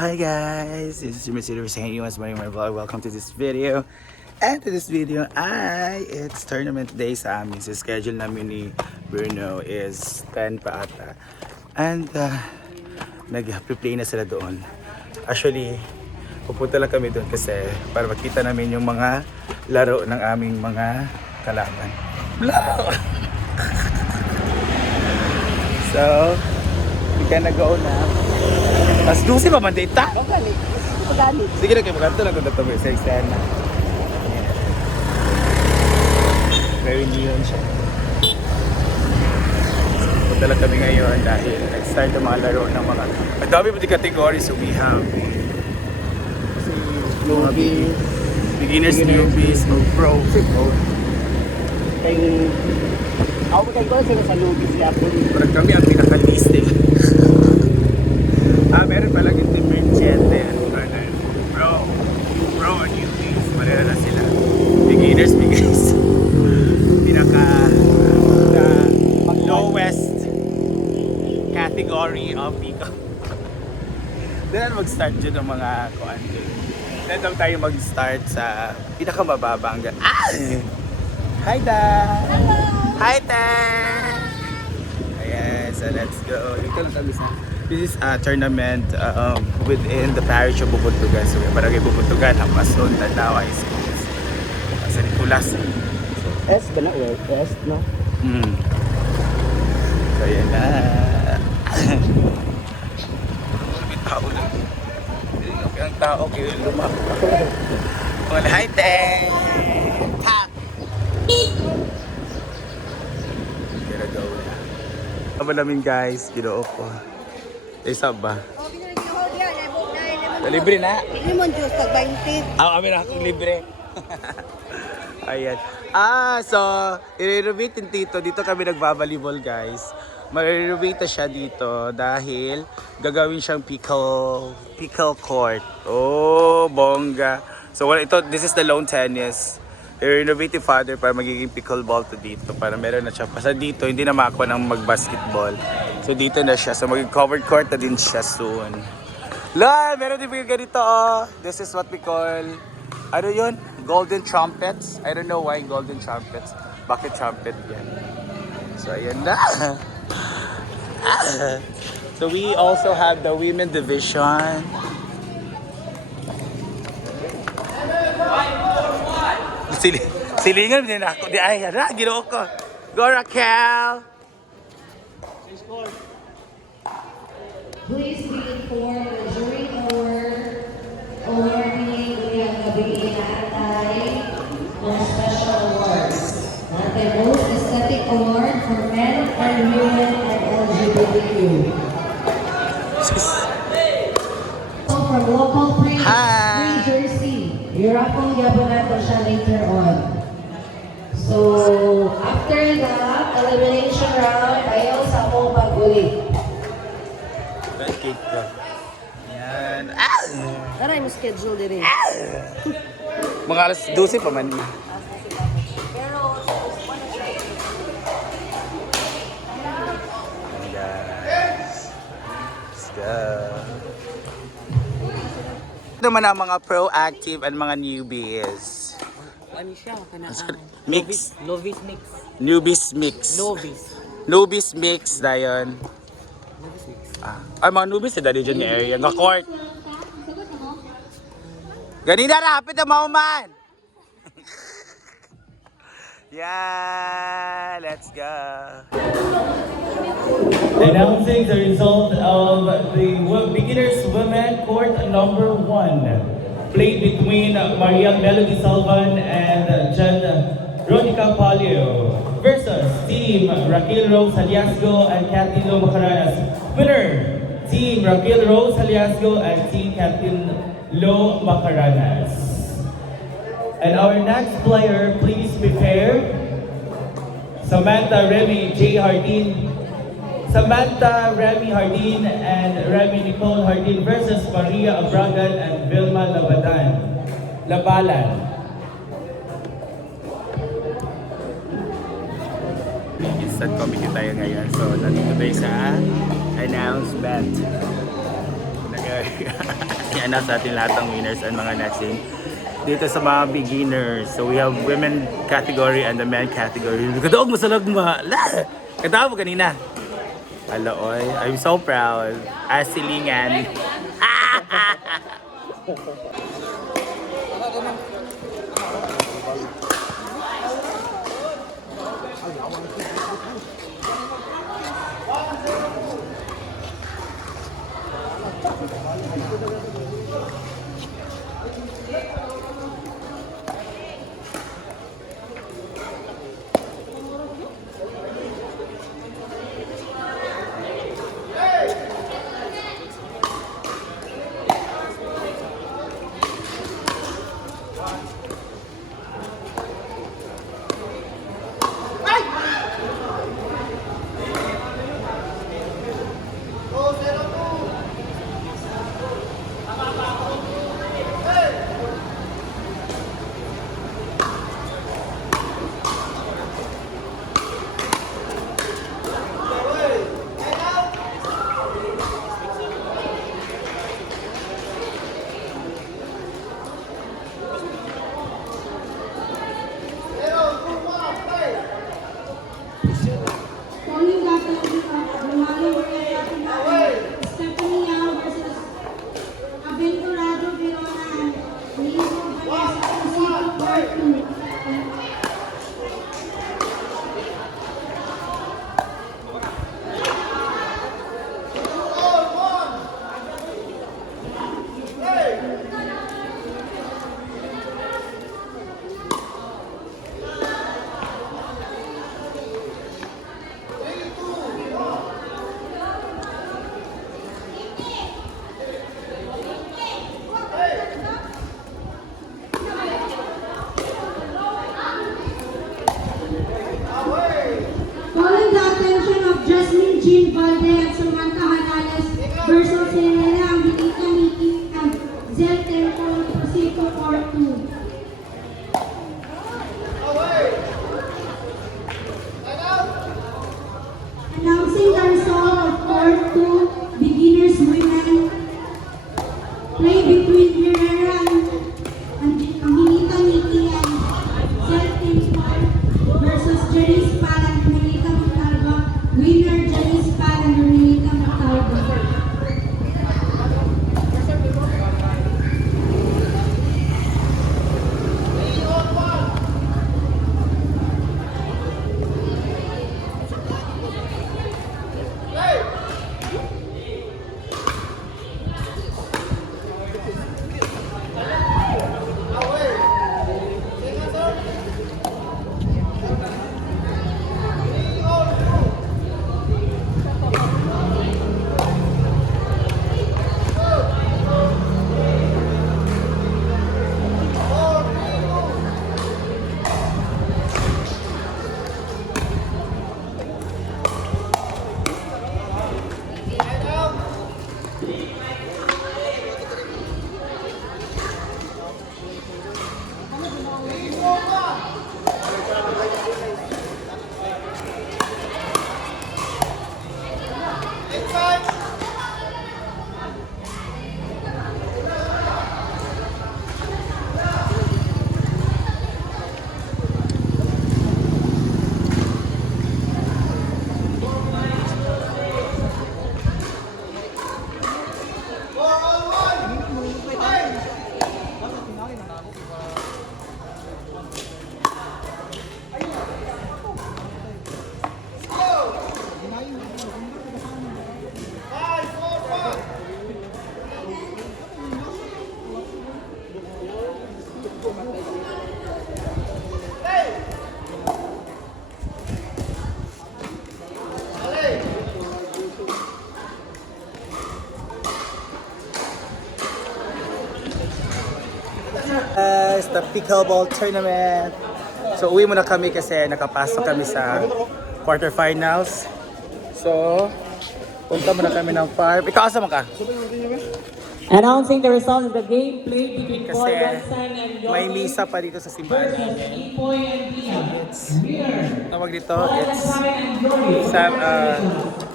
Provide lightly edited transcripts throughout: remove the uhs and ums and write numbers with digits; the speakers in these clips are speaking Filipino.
Hi guys, this is Mercedes saying you my vlog. Welcome to this video. And to this video it's tournament day sa amin. So schedule namin ni Bruno is 10 pa ata. And nag-play na sila doon. Actually, pupunta lang kami doon kasi para makita namin yung mga laro ng aming mga kalaban. Laro! So, we gonna go na. Mas 12 pa man data. Okay, pagani. Sige na kayo, magkanto lang kung natabi sa eksena. Very neon siya. Punta lang kami ngayon dahil nag-start ang mga laro ng mga... Ang dami pati categories, so we have Newbie, beginners, newbies, pro. kay ako ko sila sa newbies siya po. Parang kami ang pinaka-listing. Meron palang intermediate. Pro and newbies. Marera na sila. Beginners. The lowest category of Pico. Then mag-start dyan ang mga kuan dyan. Then daw tayo mag-start sa pinakamababang. Hi Dad! Hello! Hi Dad! Ayan, so let's go. Dito lang kami sa... This is a tournament within the parish of Bubuntugan. So, barangay Bubuntugan, Hamason, Tanaw, High Schools. Sa Nicolas. S ba na? S, no? So, ayan na. May tao lang. Ang tao, kaya lumako. Well, hi Dad! Tap! Kira daw na. Aba namin guys, ginoo ko. Isa ba? Libre na? Lemon juice, tag 20. Kami na akong libre. Ayan. So, i-renovate din dito. Dito kami nagbabalibol guys. Ma-renovate siya dito dahil gagawin siyang pickle court. Oh, bongga. So, this is the lawn tennis. I-renovate yung father para magiging pickleball to dito. Para meron na siya. Basta dito, hindi na mako ng mag-basketball. So, dito na siya. So, magiging covered court na din siya soon. Lord, meron din ganito oh. This is what we call, ano yun? Golden trumpets. I don't know why golden trumpets. Bakit trumpet yan? So, ayan na. So, we also have the women division. Silingan din ako. Ay, ginoo ko. Go Raquel! Please be informed that during our awarding, we have nabigyan natin ng special awards. The most aesthetic award for men and women and LGBTQ. So from local print, Free Jersey. Hirapong yabo natin siya later on. So, after the elimination round, ayaw sa mong pag-ulit. Cake ka. Yan. Taray mo schedule din. Mga alas 12 pa man. Pero, Guys. Let's go. Ito naman ang mga proactive and mga newbies. ano siya? Mix. Novice mix. Newbies mix. Newbies mix, dayon. Ay, mga newbies sa dali dyan area. Nga court. Ganina, rapid na mauman! Yeah, let's go. Announcing the result of the beginners women court number 1, played between Maria Melody Salvan and Jen Ronica Palio versus Team Raquel Rose Haliasgo and Catherine Lo Macaranas. Winner, Team Raquel Rose Haliasgo and Team Catherine Lo Macaranas. And our next player, please prepare Samantha Remy Hardin and Remy Nicole Hardin versus Maria Abragan and Vilma Labalan. Instant comedy tayo ngayon. So, nandito tayo sa announcement. na sa ating lahat ng winners and mga natin dito sa mga beginners. So we have women category and the men category. Kadaog masalag ma. Kadaog mo kanina. Hello, oy. I'm so proud. Asilingan. Calling data Romano Stephanie Yao versus Aventurado Verona and Lino Vanessa Cosito Part 2. Calling the attention of Jasmine Jean Valde and Samantha Hanales versus Herrera Angelita Miki and Zel Temple Prosito Part 2. Announcing the result of Part 2 Beginners Women play between Herrera and Angelita Miki and Zel Temple versus Janice Pal and Renita Montalva. Winner Janice Pal and Renita Montalva. Guys, the pickleball tournament. So uwi muna kami kasi nakapasok kami sa quarterfinals. So, punta muna kami ng farm. Ikaw asa ka? Announcing the result of the game played between Kasi Paul Gansan and may Yogi misa pa dito sa simbahan. versus Ipoy and Pia. Winner, Tawag dito, Paul it's Gansan and Yogi. sa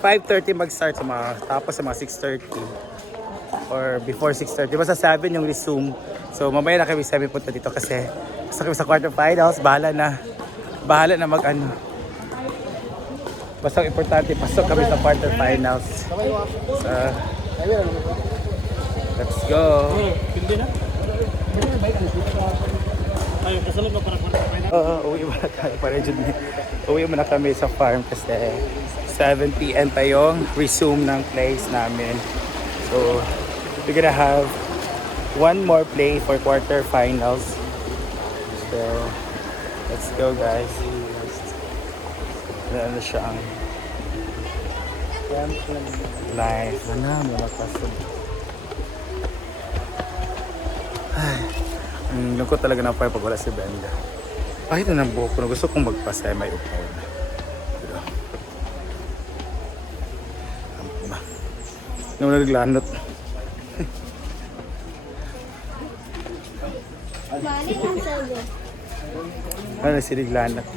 5:30 mag-start sa mga tapos sa mga 6:30. or before 6:30. Basta 7 yung resume. So mamaya na kami 7 punta dito kasi basta kami sa quarterfinals. Bahala na mag ano. Basta ang importante, pasok kami sa quarterfinals. So, let's go. Uwi muna tayo para dyan. Uwi muna kami sa farm kasi 7 p.m. pa yung resume ng place namin. So, we're gonna have one more play for quarterfinals. So, let's go guys. Ano siya ang live. Mga pasok. Ang lungkot talaga ng fire pag wala si Brenda. Kahit na ng buhok ko, gusto kong magpasay, may upaw na. Pero, nung naglanot. Ano siniglanot?